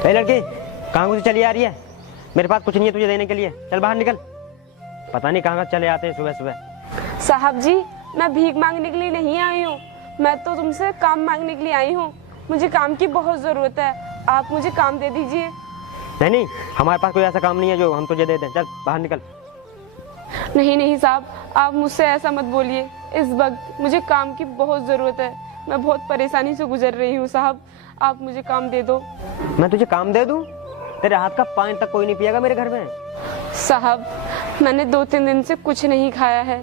ए लड़की, कहाँ से चली आ रही है? मेरे पास कुछ नहीं है तुझे देने के लिए, चल बाहर निकल। पता नहीं कहाँ चले आते हैं सुबह सुबह। साहब जी, मैं भीख मांगने के लिए नहीं आई हूँ, मैं तो तुमसे काम मांगने के लिए आई हूँ। मुझे काम की बहुत ज़रूरत है, आप मुझे काम दे दीजिए। नहीं नहीं, हमारे पास कोई ऐसा काम नहीं है जो हम तुझे दे दें, चल बाहर निकल। नहीं नहीं साहब, आप मुझसे ऐसा मत बोलिए। इस वक्त मुझे काम की बहुत ज़रूरत है, मैं बहुत परेशानी से गुजर रही हूँ साहब, आप मुझे काम दे दो। मैं तुझे काम दे दूँ? तेरे हाथ का पानी तक कोई नहीं पिएगा मेरे घर में। साहब, मैंने 2-3 दिन से कुछ नहीं खाया है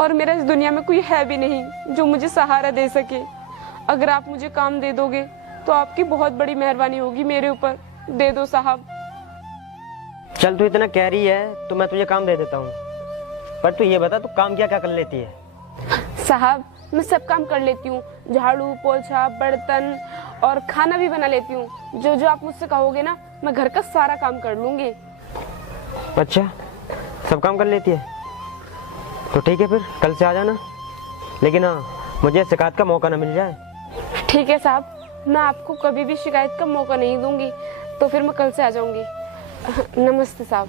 और मेरा इस दुनिया में कोई है भी नहीं जो मुझे सहारा दे सके। अगर आप मुझे काम दे दोगे तो आपकी बहुत बड़ी मेहरबानी होगी मेरे ऊपर। दे दो साहब। चल तू इतना कह रही है तो मैं तुझे काम दे देता हूँ, पर तू ये बता तू काम क्या क्या कर लेती है? साहब, मैं सब काम कर लेती हूँ, झाड़ू पोछा बर्तन और खाना भी बना लेती हूँ। जो जो आप मुझसे कहोगे ना, मैं घर का सारा काम कर लूँगी। अच्छा, सब काम कर लेती है तो ठीक है, फिर कल से आ जाना। लेकिन हाँ, मुझे शिकायत का मौका ना मिल जाए। ठीक है साहब, मैं आपको कभी भी शिकायत का मौका नहीं दूंगी, तो फिर मैं कल से आ जाऊंगी। नमस्ते साहब।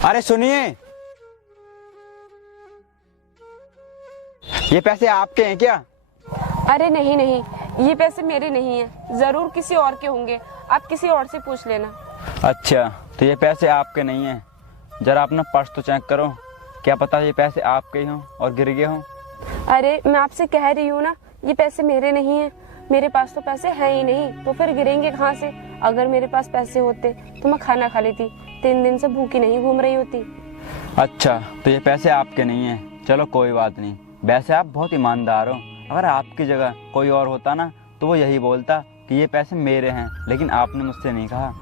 अरे सुनिए, ये पैसे आपके हैं क्या? अरे नहीं नहीं, ये पैसे मेरे नहीं हैं, जरूर किसी और के होंगे, आप किसी और से पूछ लेना। अच्छा, तो ये पैसे आपके नहीं हैं। जरा अपना पर्स तो चेक करो, क्या पता ये पैसे आपके ही हों और गिर गए हों। अरे मैं आपसे कह रही हूँ ना, ये पैसे मेरे नहीं हैं, मेरे पास तो पैसे हैं ही नहीं, तो फिर गिरेंगे कहाँ से? अगर मेरे पास पैसे होते तो मैं खाना खा लेती, 3 दिन से भूखी नहीं घूम रही होती। अच्छा, तो ये पैसे आपके नहीं हैं, चलो कोई बात नहीं। वैसे आप बहुत ईमानदार हो, अगर आपकी जगह कोई और होता ना तो वो यही बोलता कि ये पैसे मेरे हैं, लेकिन आपने मुझसे नहीं कहा।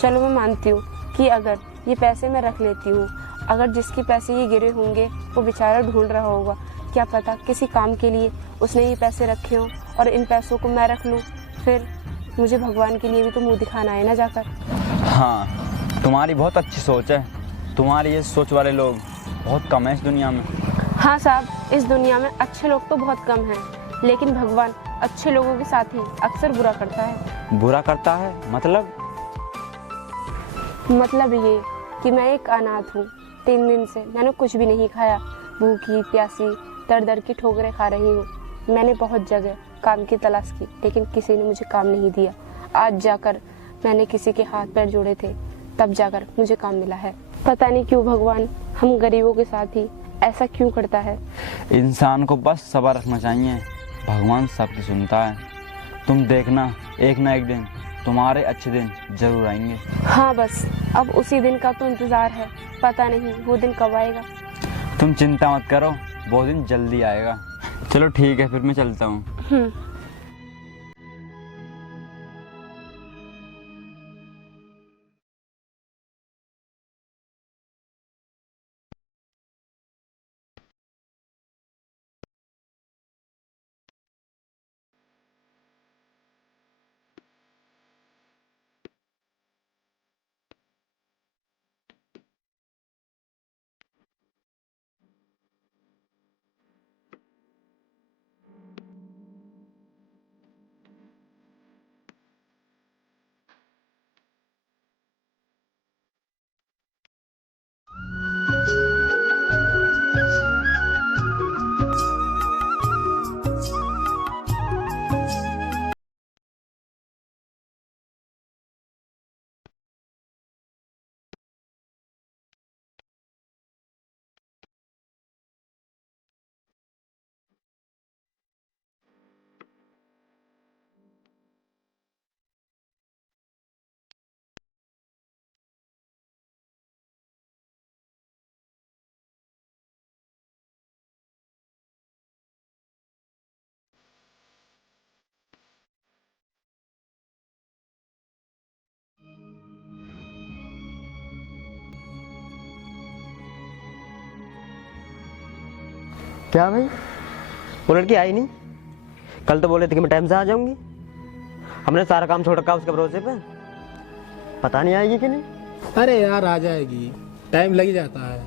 चलो मैं मानती हूँ कि अगर ये पैसे मैं रख लेती हूँ, अगर जिसके पैसे ये गिरे होंगे वो बेचारा ढूंढ रहा होगा, क्या पता किसी काम के लिए उसने ये पैसे रखे हों और इन पैसों को मैं रख लूँ, फिर मुझे भगवान के लिए भी तो मुंह दिखाना है ना जाकर। हाँ, तुम्हारी बहुत अच्छी सोच है, तुम्हारी ये सोच वाले लोग बहुत कम हैं इस दुनिया में। हाँ साहब, इस दुनिया में अच्छे लोग तो बहुत कम हैं, लेकिन भगवान अच्छे लोगों के साथ ही अक्सर बुरा करता है। बुरा करता है मतलब? मतलब ये कि मैं एक अनाथ हूँ, 3 दिन से मैंने कुछ भी नहीं खाया, भूखी प्यासी दर दर की ठोकरें खा रही हूँ। मैंने बहुत जगह काम की तलाश की, लेकिन किसी ने मुझे काम नहीं दिया। आज जाकर मैंने किसी के हाथ पैर जोड़े थे, तब जाकर मुझे काम मिला है। पता नहीं क्यों भगवान हम गरीबों के साथ ही ऐसा क्यों करता है। इंसान को बस सब्र रखना चाहिए, भगवान सबकी सुनता है। तुम देखना, एक ना एक दिन तुम्हारे अच्छे दिन जरूर आएंगे। हाँ, बस अब उसी दिन का तो इंतजार है, पता नहीं वो दिन कब आएगा। तुम चिंता मत करो, वो दिन जल्दी आएगा। चलो ठीक है, फिर मैं चलता हूँ। क्या भाई, वो लड़की आई नहीं? कल तो बोले थे कि मैं टाइम से आ जाऊंगी। हमने सारा काम छोड़ रखा उसके भरोसे पे, पता नहीं आएगी कि नहीं। अरे यार आ जाएगी, टाइम लग जाता है।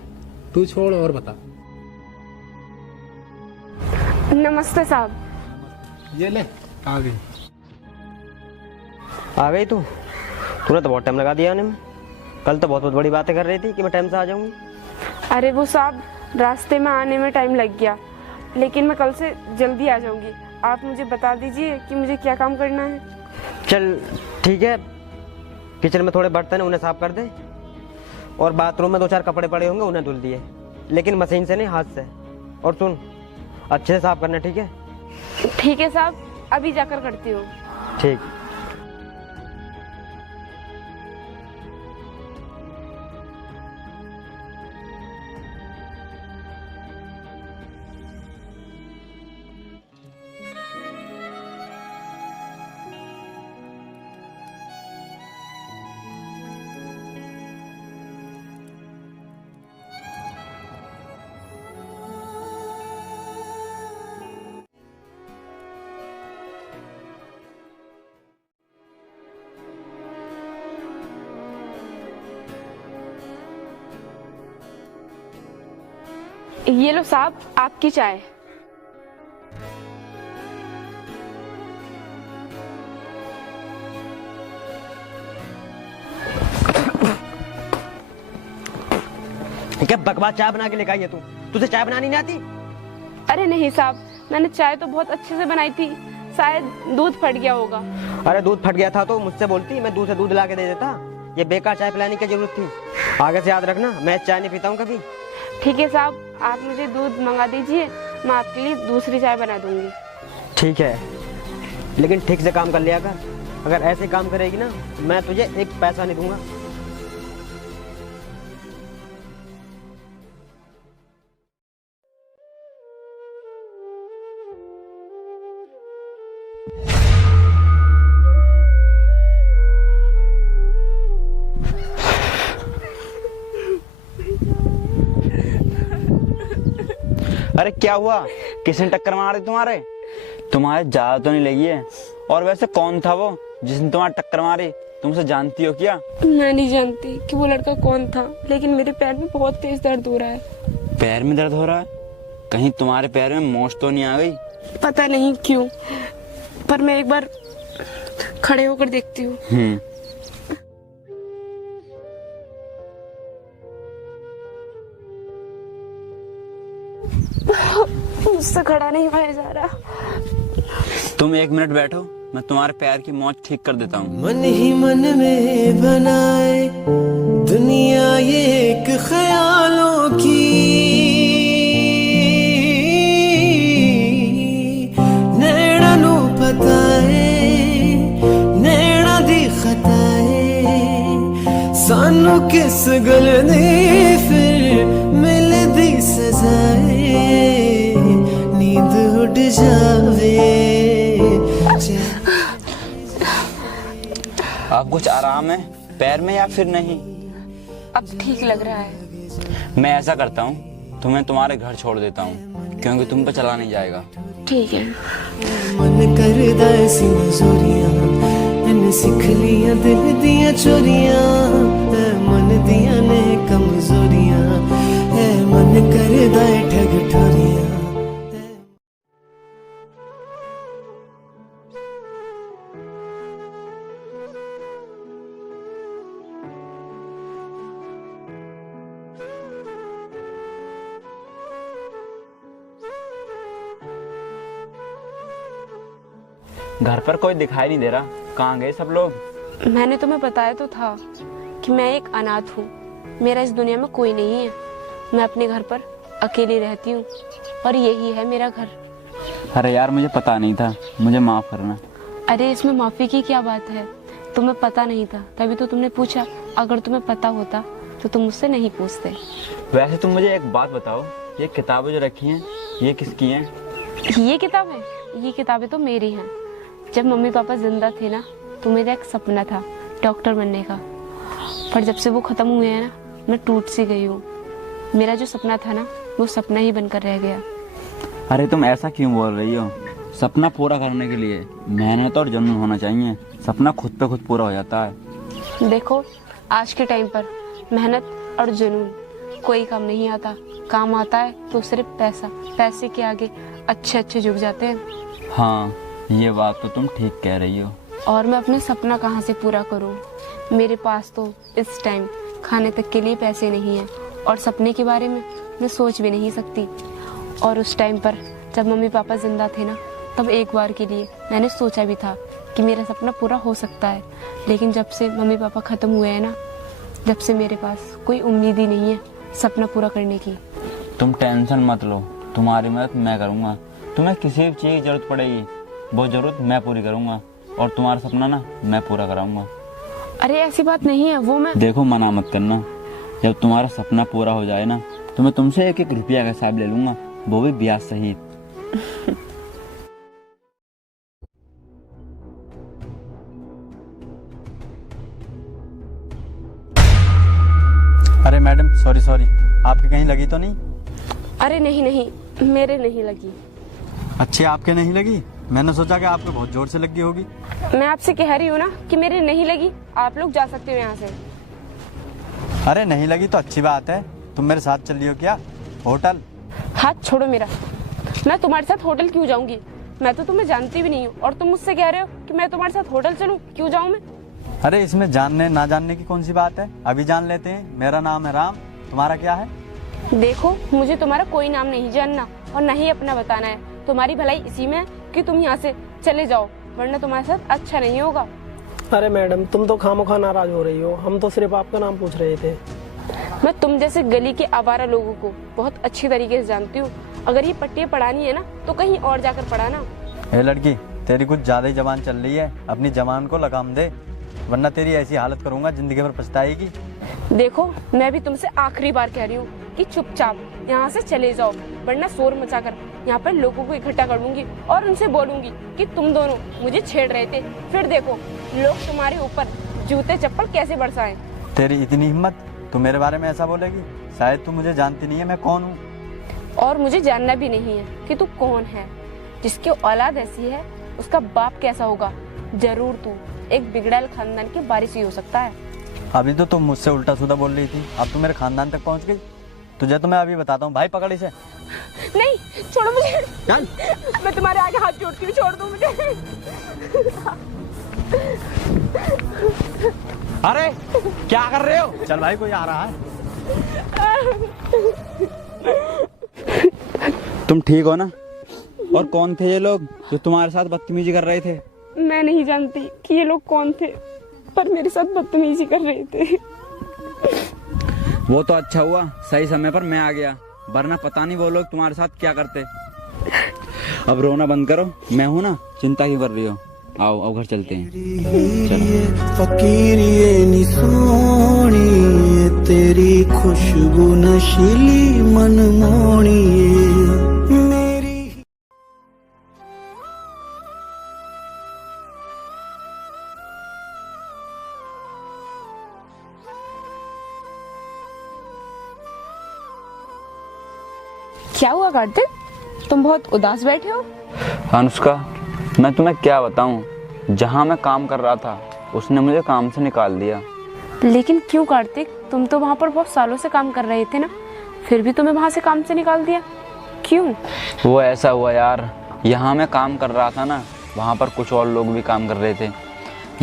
तू छोड़ और बता। नमस्ते साहब। ये ले आ गई। आ गई तू? तूने तो बहुत टाइम लगा दिया आने में। कल तो बहुत बहुत बड़ी बातें कर रही थी कि मैं टाइम से आ जाऊंगी। अरे वो साहब, रास्ते में आने में टाइम लग गया, लेकिन मैं कल से जल्दी आ जाऊंगी। आप मुझे बता दीजिए कि मुझे क्या काम करना है। चल ठीक है, किचन में थोड़े बर्तन है उन्हें साफ कर दे, और बाथरूम में 2-4 कपड़े पड़े होंगे उन्हें धुल दिए, लेकिन मशीन से नहीं, हाथ से। और सुन, अच्छे से साफ करना, ठीक है? ठीक है साहब, अभी जाकर करती हूँ। ठीक। ये लो साहब, आपकी चाय। क्या बकवास चाय बना के लेकर आई है तू? तुझे चाय बनानी नहीं आती? अरे नहीं साहब, मैंने चाय तो बहुत अच्छे से बनाई थी, शायद दूध फट गया होगा। अरे दूध फट गया था तो मुझसे बोलती, मैं दूध से दूध ला के दे देता। ये बेकार चाय पिलाने की जरूरत थी। आगे से याद रखना, मैं चाय नहीं पीता हूँ कभी। ठीक है साहब, आप मुझे दूध मंगा दीजिए, मैं आपके लिए दूसरी चाय बना दूंगी। ठीक है, लेकिन ठीक से काम कर लिया कर। अगर ऐसे काम करेगी ना, मैं तुझे एक पैसा नहीं दूंगा। अरे क्या हुआ, किसने टक्कर मारी तुम्हारे? तुम्हारे ज्यादा तो नहीं लगी है? और वैसे कौन था वो जिसने तुम्हारी टक्कर मारी? तुम उसे जानती हो क्या? मैं नहीं जानती कि वो लड़का कौन था, लेकिन मेरे पैर में बहुत तेज दर्द हो रहा है। पैर में दर्द हो रहा है? कहीं तुम्हारे पैर में मोच तो नहीं आ गई? पता नहीं क्यों, पर मैं एक बार खड़े होकर देखती हूँ। मुझसे खड़ा नहीं हुआ जा रहा। तुम 1 मिनट बैठो, मैं तुम्हारे पैर की मोच ठीक कर देता हूँ। मन ही मन में बनाए दुनिया ये एक ख्यालों की, नैना नू पता है नैना दी खता है, सानू किस गल दी फिर मिल दी सजाए, नींद उड़ जावे। अब कुछ आराम है पैर में या फिर नहीं? अब ठीक लग रहा है। मैं ऐसा करता हूँ, तुम्हें तुम्हारे घर छोड़ देता हूँ, क्योंकि तुम पे चला नहीं जाएगा। ठीक है। मन करदा सी मजूरियां, इन सिख लिया दिल दियां चोरियां, मन दियां ने कमजोरियां, मन करदा ठग ठोरियां। घर पर कोई दिखाई नहीं दे रहा, कहाँ गए सब लोग? मैंने तुम्हें बताया तो था कि मैं एक अनाथ हूँ, मेरा इस दुनिया में कोई नहीं है। मैं अपने घर पर अकेली रहती हूँ और यही है मेरा घर। अरे यार मुझे पता नहीं था, मुझे माफ करना। अरे इसमें माफी की क्या बात है, तुम्हें पता नहीं था तभी तो तुमने पूछा। अगर तुम्हें पता होता तो तुम मुझसे नहीं पूछते। वैसे तुम मुझे एक बात बताओ, ये किताबें जो रखी हैं ये किसकी हैं? ये किताबें तो मेरी हैं। जब मम्मी पापा जिंदा थे ना, तो मेरा एक सपना था डॉक्टर बनने का, पर जब से वो खत्म हुए हैं ना, मैं टूट सी गई हूँ। मेरा जो सपना था ना, वो सपना ही बनकर रह गया। अरे तुम ऐसा क्यों बोल रही हो? सपना पूरा करने के लिए मेहनत और जुनून होना चाहिए। सपना खुद पे खुद पूरा हो जाता है। देखो, आज के टाइम पर मेहनत और जुनून कोई काम नहीं आता। काम आता है तो सिर्फ पैसा। पैसे के आगे अच्छे अच्छे झुक जाते हैं। हाँ, ये बात तो तुम ठीक कह रही हो। और मैं अपना सपना कहाँ से पूरा करूँ? मेरे पास तो इस टाइम खाने तक के लिए पैसे नहीं हैं और सपने के बारे में मैं सोच भी नहीं सकती। और उस टाइम पर जब मम्मी पापा जिंदा थे ना, तब एक बार के लिए मैंने सोचा भी था कि मेरा सपना पूरा हो सकता है। लेकिन जब से मम्मी पापा ख़त्म हुए हैं ना, जब से मेरे पास कोई उम्मीद ही नहीं है सपना पूरा करने की। तुम टेंशन मत लो, तुम्हारी मदद मैं करूँगा। तुम्हें किसी भी चीज़ की जरूरत पड़ेगी, वो जरूरत मैं पूरी करूँगा और तुम्हारा सपना ना मैं पूरा कराऊँगा। अरे ऐसी बात नहीं है, वो मैं देखो, मना मत करना। जब तुम्हारा सपना पूरा हो जाए ना, तो मैं तुमसे एक एक रुपया का हिसाब ले लूँगा, वो भी ब्याज सहित। अरे मैडम, सॉरी, आपकी कहीं लगी तो नहीं? अरे नहीं नहीं, मेरे नहीं लगी। अच्छी आपके नहीं लगी? मैंने सोचा कि आपको बहुत जोर से लगी होगी। मैं आपसे कह रही हूँ ना कि मेरे नहीं लगी। आप लोग जा सकते हो यहाँ से। अरे नहीं लगी तो अच्छी बात है। तुम मेरे साथ चल रही हो क्या होटल? हाथ छोड़ो मेरा। मैं तुम्हारे साथ होटल क्यों जाऊंगी? मैं तो तुम्हें जानती भी नहीं हूँ और तुम मुझसे कह रहे हो कि मैं तुम्हारे साथ होटल चलूँ। क्यों जाऊँ मैं? अरे इसमें जानने ना जानने की कौन सी बात है? अभी जान लेते हैं। मेरा नाम है राम, तुम्हारा क्या है? देखो, मुझे तुम्हारा कोई नाम नहीं जानना और न ही अपना बताना है। तुम्हारी भलाई इसी में है कि तुम यहाँ से चले जाओ, वरना तुम्हारे साथ अच्छा नहीं होगा। अरे मैडम, तुम तो खामोखा नाराज हो रही हो। हम तो सिर्फ आपका नाम पूछ रहे थे। मैं तुम जैसे गली के आवारा लोगों को बहुत अच्छी तरीके से जानती हूँ। अगर ये पट्टियाँ पढ़ानी है ना, तो कहीं और जाकर पढ़ाना। ए लड़की, तेरी कुछ ज्यादा ही जबान चल रही है। अपनी जबान को लगाम दे, वरना तेरी ऐसी हालत करूंगा जिंदगी भर पछताएगी। देखो, मैं भी तुमसे आखिरी बार कह रही हूँ कि चुपचाप यहाँ से चले जाओ, वरना शोर मचाकर यहाँ पर लोगों को इकट्ठा कर लूंगी और उनसे बोलूंगी कि तुम दोनों मुझे छेड़ रहे थे। फिर देखो लोग तुम्हारे ऊपर जूते चप्पल कैसे बरसाएं। तेरी इतनी हिम्मत, तू मेरे बारे में ऐसा बोलेगी? शायद तू मुझे जानती नहीं है मैं कौन हूँ। और मुझे जानना भी नहीं है कि तू कौन है। जिसकी औलाद ऐसी है, उसका बाप कैसा होगा। जरूर तू एक बिगड़ैल खानदान की वारिस ही हो सकता है। अभी तो तुम मुझसे उल्टा सीधा बोल रही थी, अब तू मेरे खानदान तक पहुँच गई। तुझे तो मैं अभी बताता हूँ। भाई पकड़ इसे। नहीं, छोड़ो मुझे। चल। मैं तुम्हारे आगे हाथ जोड़ती हूँ, छोड़ दो मुझे। अरे क्या कर रहे हो? चल भाई, कोई आ रहा है। तुम ठीक हो ना? और कौन थे ये लोग जो तुम्हारे साथ बदतमीजी कर रहे थे? मैं नहीं जानती कि ये लोग कौन थे, पर मेरे साथ बदतमीजी कर रहे थे। वो तो अच्छा हुआ सही समय पर मैं आ गया, वरना पता नहीं वो लोग तुम्हारे साथ क्या करते। अब रोना बंद करो, मैं हूं ना, चिंता क्यों कर रही हो? आओ आओ, घर चलते हैं। फकीर ये नी सोनी, ये तेरी खुशबू नशीली मनमोनी, ये मेरी। क्या हुआ कार्तिक, तुम बहुत उदास बैठे हो? अनुष्का, मैं तुम्हें क्या बताऊं, जहां मैं काम कर रहा था उसने मुझे काम से निकाल दिया। लेकिन क्यों कार्तिक, तुम तो वहाँ पर बहुत सालों से काम कर रहे थे ना, फिर भी तुम्हें वहाँ से काम से निकाल दिया, क्यों? वो ऐसा हुआ यार, यहाँ मैं काम कर रहा था ना, वहाँ पर कुछ और लोग भी काम कर रहे थे।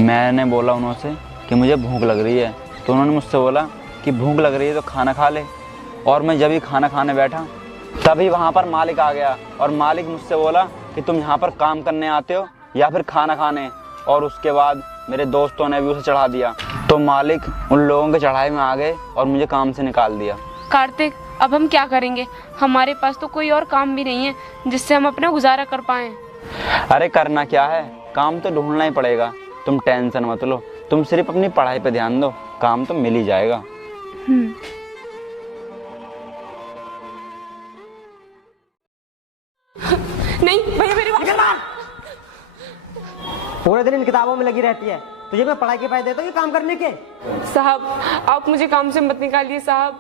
मैंने बोला उनसे कि मुझे भूख लग रही है, तो उन्होंने मुझसे बोला कि भूख लग रही है तो खाना खा ले। और मैं जब ही खाना खाने बैठा, तभी वहाँ पर मालिक आ गया और मालिक मुझसे बोला कि तुम यहाँ पर काम करने आते हो या फिर खाना खाने। और उसके बाद मेरे दोस्तों ने भी उसे चढ़ा दिया, तो मालिक उन लोगों के चढ़ाई में आ गए और मुझे काम से निकाल दिया। कार्तिक, अब हम क्या करेंगे? हमारे पास तो कोई और काम भी नहीं है जिससे हम अपना गुजारा कर पाएं। अरे करना क्या है, काम तो ढूंढना ही पड़ेगा। तुम टेंशन मत लो, तुम सिर्फ अपनी पढ़ाई पे ध्यान दो, काम तो मिल ही जाएगा। नहीं भैया, मेरी बात पूरे दिन इन किताबों में लगी रहती है, तुझे मैं पढ़ाई के पैसे देता हूँ काम करने के? साहब, आप मुझे काम से मत निकालिए साहब।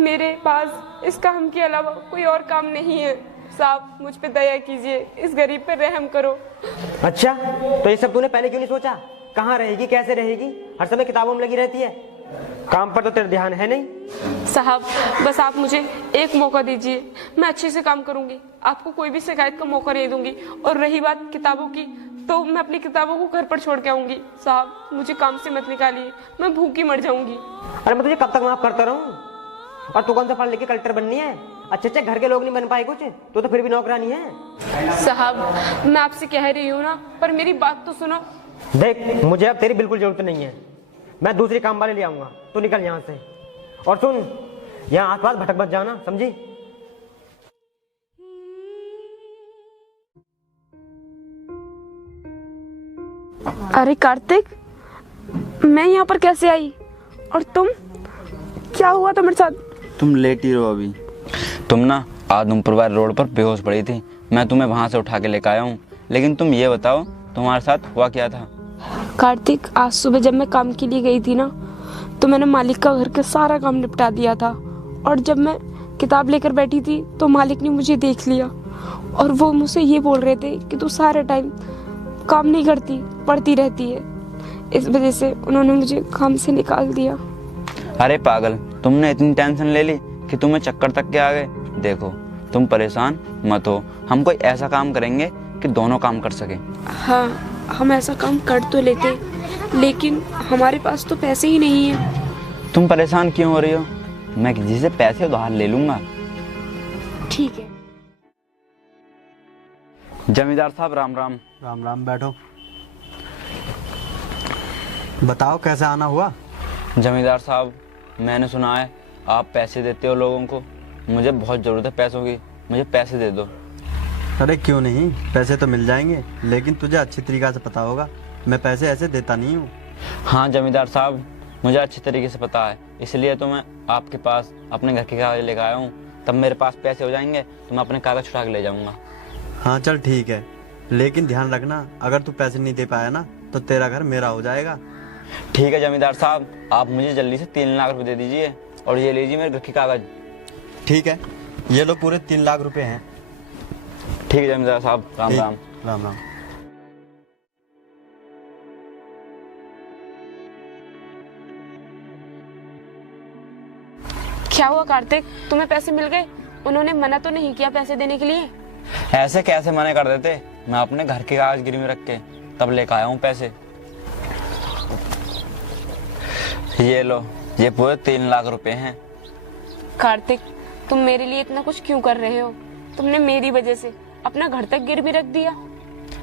मेरे पास इस काम के अलावा कोई और काम नहीं है। साहब मुझ पे दया कीजिए, इस गरीब पे रहम करो। अच्छा, तो ये सब तूने पहले क्यों नहीं सोचा? कहाँ रहेगी, कैसे रहेगी, हर समय किताबों में लगी रहती है, काम पर तो तेरा ध्यान है नहीं। साहब बस आप मुझे एक मौका दीजिए, मैं अच्छे से काम करूंगी, आपको कोई भी शिकायत का मौका नहीं दूंगी। और रही बात किताबों की, तो मैं अपनी किताबों को घर पर छोड़ के आऊंगी। साहब मुझे काम से मत निकालिए, मैं भूखी मर जाऊंगी। अरे मैं तुझे कब तक माफ करता रहूं? और तू कौन सा पढ़ लिख के कलेक्टर बननी है? अच्छे अच्छे घर के लोग नहीं बन पाए कुछ, तो फिर भी नौकरानी है। साहब मैं आपसे कह रही हूँ ना, पर मेरी बात तो सुनो। देख, मुझे अब तेरी बिल्कुल जरूरत नहीं है, मैं दूसरी काम वाले ले आऊंगा, तू निकल यहाँ से। और सुन, यहाँ आसपास भटक मत जाना, समझी? अरे कार्तिक, मैं यहाँ पर कैसे आई? और तुम, क्या हुआ तुम्हारे साथ? तुम लेटी रहो अभी। तुम ना आदमपुर वाले रोड पर बेहोश पड़ी थी, मैं तुम्हें वहाँ से उठा के लेकर आया हूँ। लेकिन तुम ये बताओ, तुम्हारे साथ हुआ क्या था? कार्तिक, आज सुबह जब मैं काम के लिए गई थी ना, तो मैंने मालिक का घर का सारा काम निपटा दिया था। और जब मैं किताब लेकर बैठी थी तो मालिक ने मुझे देख लिया और वो मुझसे ये बोल रहे थे कि तू सारा टाइम काम नहीं करती, पढ़ती रहती है। इस वजह से उन्होंने मुझे काम से निकाल दिया। अरे पागल, तुमने इतनी टेंशन ले ली कि तुम्हें चक्कर तक के आ गए। देखो, तुम परेशान मत हो, हम कोई ऐसा काम करेंगे कि दोनों काम कर सके। हाँ, हम ऐसा काम कर तो लेते, लेकिन हमारे पास तो पैसे ही नहीं है। तुम परेशान क्यों हो रही हो? मैं किसी से पैसे उधार ले लूंगा। ठीक है। जमींदार साहब राम राम। राम राम, बैठो। बताओ कैसे आना हुआ? जमींदार साहब, मैंने सुना है आप पैसे देते हो लोगों को, मुझे बहुत ज़रूरत है पैसों की, मुझे पैसे दे दो। अरे क्यों नहीं, पैसे तो मिल जाएंगे, लेकिन तुझे अच्छी तरीक़ा से पता होगा मैं पैसे ऐसे देता नहीं हूँ। हाँ जमींदार साहब, मुझे अच्छी तरीके से पता है, इसलिए तो मैं आपके पास अपने घर के कागज लेकर आया हूँ। तब मेरे पास पैसे हो जाएंगे तो मैं अपने कागज छुड़ा के ले जाऊँगा। हाँ चल ठीक है, लेकिन ध्यान रखना, अगर तू पैसे नहीं दे पाया ना तो तेरा घर मेरा हो जाएगा। ठीक है जमींदार साहब, आप मुझे जल्दी से 3 लाख रुपए दे दीजिए और ये लीजिए मेरे घर के कागज। ठीक है, ये लो पूरे 3 लाख रुपए हैं। ठीक है जमींदार साहब, राम ठीक, राम। राम राम। क्या हुआ कार्तिक, तुम्हें पैसे मिल गए? उन्होंने मना तो नहीं किया पैसे देने के लिए? ऐसे कैसे मना कर देते, मैं अपने घर के कागज गिरवी रख के तब लेकर आया हूँ पैसे। ये लो, ये पूरे 3 लाख रुपए हैं। कार्तिक, तुम मेरे लिए इतना कुछ क्यों कर रहे हो? तुमने मेरी वजह से अपना घर तक गिरवी रख दिया।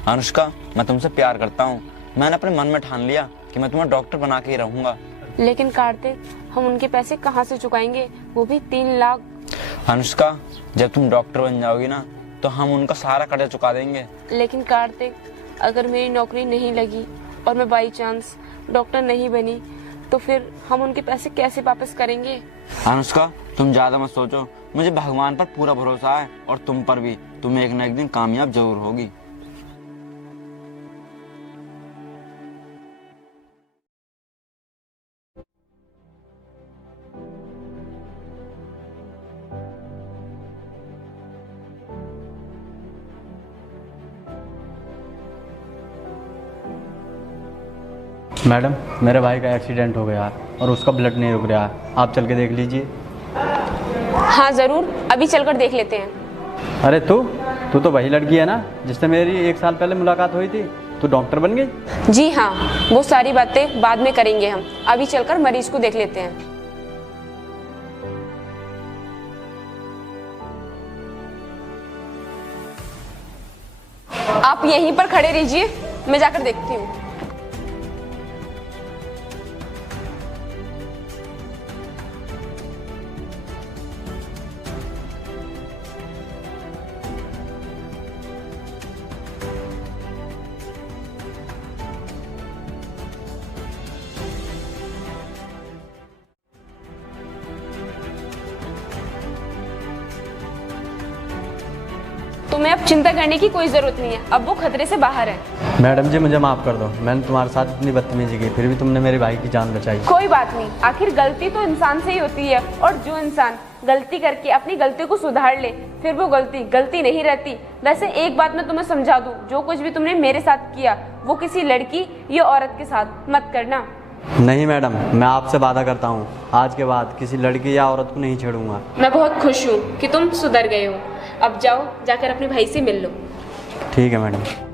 अनुष्का, मैं तुमसे प्यार करता हूँ, मैंने अपने मन में ठान लिया कि मैं तुम्हें डॉक्टर बना के ही रहूंगा। लेकिन कार्तिक, हम उनके पैसे कहाँ से चुकाएंगे, वो भी 3 लाख? अनुष्का, जब तुम डॉक्टर बन जाओगी ना तो हम उनका सारा कर्जा चुका देंगे। लेकिन कार्तिक, अगर मेरी नौकरी नहीं लगी और मैं बाई चांस डॉक्टर नहीं बनी, तो फिर हम उनके पैसे कैसे वापस करेंगे? अनुष्का, तुम ज्यादा मत सोचो, मुझे भगवान पर पूरा भरोसा है और तुम पर भी। तुम एक न एक दिन कामयाब जरूर होगी। मैडम, मेरे भाई का एक्सीडेंट हो गया और उसका ब्लड नहीं रुक रहा, आप चल के देख लीजिए। हाँ जरूर, अभी चलकर देख लेते हैं। अरे तू तो वही लड़की है ना जिससे मेरी 1 साल पहले मुलाकात हुई थी, तू डॉक्टर बन गई? जी हाँ, वो सारी बातें बाद में करेंगे हम, अभी चलकर मरीज को देख लेते हैं। आप यहीं पर खड़े रहिए, मैं जाकर देखती हूँ। तुम्हें अब चिंता करने की कोई जरूरत नहीं है, अब वो खतरे से बाहर है। मैडम जी, मुझे माफ़ कर दो, मैंने तुम्हारे साथ इतनी बदतमीजी की, फिर भी तुमने मेरे भाई की जान बचाई। कोई बात नहीं, आखिर गलती तो इंसान से ही होती है, और जो इंसान गलती करके अपनी गलती को सुधार ले फिर वो गलती गलती नहीं रहती। वैसे एक बात मैं तुम्हें समझा दूं, जो कुछ भी तुमने मेरे साथ किया वो किसी लड़की या औरत के साथ मत करना। नहीं मैडम, मैं आपसे वादा करता हूँ आज के बाद किसी लड़की या औरत को नहीं छेड़ूंगा। मैं बहुत खुश हूँ कि तुम सुधर गए हो। अब जाओ, जाकर अपने भाई से मिल लो। ठीक है मैडम।